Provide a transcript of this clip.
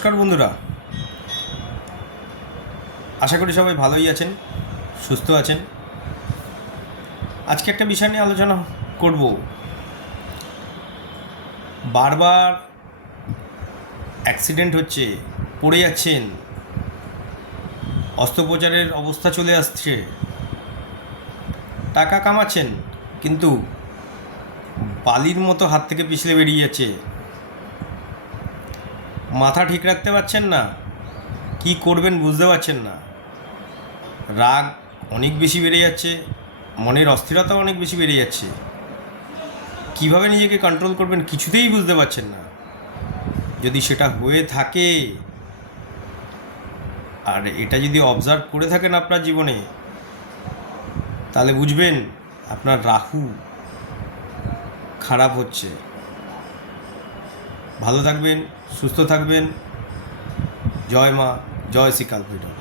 নমস্কার বন্ধুরা, আশা করি সবাই ভালোই আছেন, সুস্থ আছেন। আজকে একটা বিষয় নিয়ে আলোচনা করব। বারবার অ্যাক্সিডেন্ট হচ্ছে, পড়ে যাচ্ছেন, অস্ত্রোপচারের অবস্থা চলে আসছে, টাকা কামাচ্ছেন, কিন্তু বালির মতো হাত থেকে পিছলে বেরিয়ে যাচ্ছে। মাথা ঠিক রাখতে পারছেন না, কি করবেন বুঝতে পারছেন না। রাগ অনেক বেশি বেড়ে যাচ্ছে, মনের অস্থিরতা অনেক বেশি বেড়ে যাচ্ছে। কিভাবে নিজেকে কন্ট্রোল করবেন কিছুতেই বুঝতে পারছেন না। যদি সেটা হয়ে থাকে, আর এটা যদি অবজার্ভ করে থাকেন আপনার জীবনে, তাহলে বুঝবেন আপনার রাহু খারাপ হচ্ছে। ভালো থাকবেন, সুস্থ থাকবেন। জয় মা, জয় শ্রী কালভৈরব।